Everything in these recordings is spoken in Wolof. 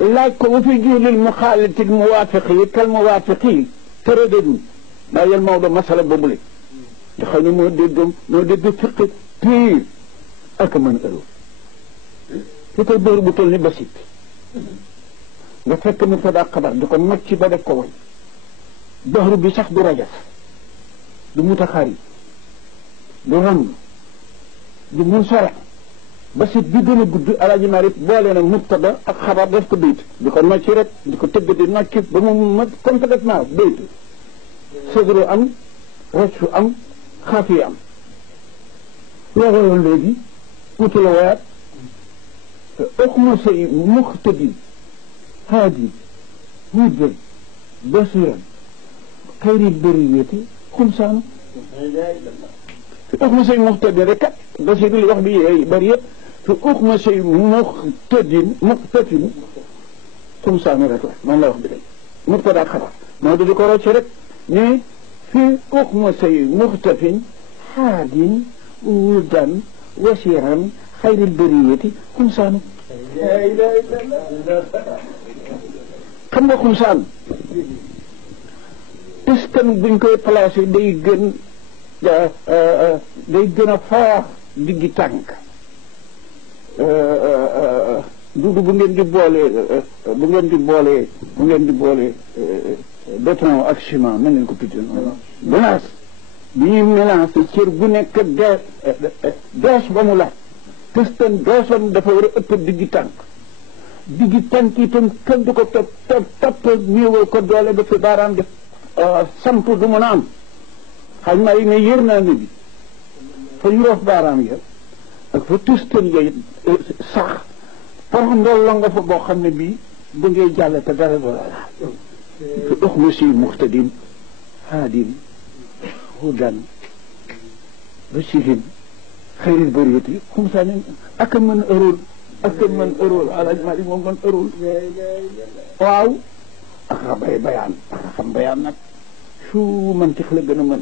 laaj ko wa fi juulil muxaalitil muwaafiqi kal muwaafiqi tëradadul bàyyil Maodo masala boobule nga xam ne moo dégg fiq pire ak mën ëro fi koy bëri bu toll ni basit nga fekk mu fa daa xabar di ko nocci ba def ko woy baxru bi sax du rajas du mutaxari du ram du munsara basit bi gën a gudd Alaaji Maalik boole na mubtada ak xabar def ko bayt di ko nocci rek di ko tëgg di nocci ba mu mat complètement bayt sadru am roccu am xaafi am loolu léegi wutu la wayaat oxma say muxtadin haadi hudan basiran xayril bariyati xumsaanu fi oxma say muxtadin rek kat basir li wax bi yeey bari yëpp fi oxma say muxtadin xumsaanu rek la man la wax bi day mubtada ak xabar moo di ko rocc rek ne fi oxma say muxtafin haadin hudan wasiran xayril bariyati xumsaanu xam nga xumsaan pistan buñ koy placé day gën a faax diggi tànk dudu bu ngeen di boole béton ak ciment na ngeen ko tuddee noonu menace bi ñuy mélange cër bu nekk doos ba mu laaj pistan doosam dafa war a ëpp diggi tànk itam kenn du ko topp néewal ko doole ba fi baaraam def samp du mën a am xaj maa yi ne yër naa ne bi fa ñu roof baaraam ya ak fa pistan ya sax farax ndool la nga fa boo xam ne bii da ngay jàll te dara doola la fi uxma si muxtadin haadin hudan basirin xayril bariyati xumsaani ak mën ërul Alaaji Maalik moom mën ërul waaw ak xam bayaan nag su mantiq la gën a mën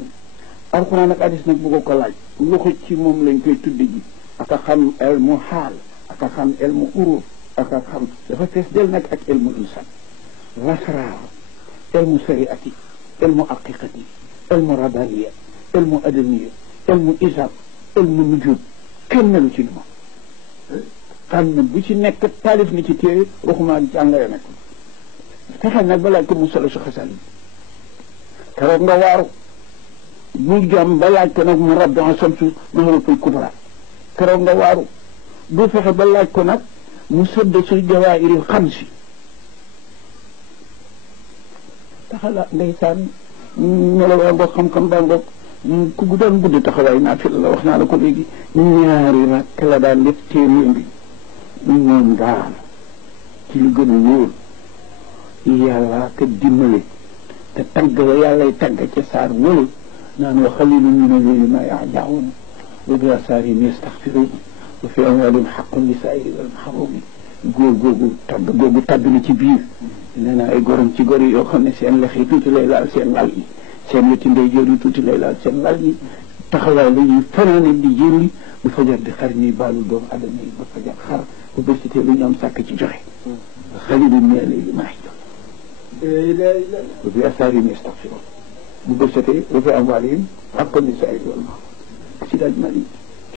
alxuraan ak hadiis nag bu ko laaj loxo ci moom lañ koy tudde ji ak a xam elmu xaal ak a xam elmu uruf ak a xam dafa fees del nag ak elmu insan lasraar elmu sariati elmu aqiqati elmu rabaniya elmu adamiya elmu isab elmu nujub kenn melu ci li moom xam bu ci nekk taalif ni ci téere waxuma jàngale nag fexeel nag ba laaj ko mu solo su xasal yi keroog nga waaru bu jam ba laaj ko nag mu rabbi en samsu maharaful kubra keroog nga waaru bu fexe ba laaj ko nag mu sëdd su jawaahiril xamsi taxala ndeysaan melowaa ngoog xam-xam baa ngoog ku doon gudd taxawaay naa fi la wax naa la ko léegi ñaari rakk la daan def téeméer bi ñoom daal ci lu gën a wóor yàlla ka dimbale te tagg la yàllay tagg ca saar wële naan wa xaliilun mina lleyli maa yahjacuun wa bi asaarihim yastaxfiruun wa fi amwaalihim xaqqun lissaa'ili wal mahruumi góor googu tabbi na ci biir nee naa ay gorom ci gor yi yoo xam ne seen lex yi tuuti lay laal seen lal yi seen wetu ndeyjoor yi tuuti lay laal seen lal yi taxawaay la ñuy fanaane di yëngi bu fajar di xar ñuy baalu doomu adama yi ba fajar xar bu bëccëgee lu ñu am sàkk ci joxe xaliilun mina lleyli maa yahjacuun wa bi asaarihim yastaxfiruun bu bëccëgee wa fi amwaalihim haqqun lissaa'ili wal mahruum ci daaj Mali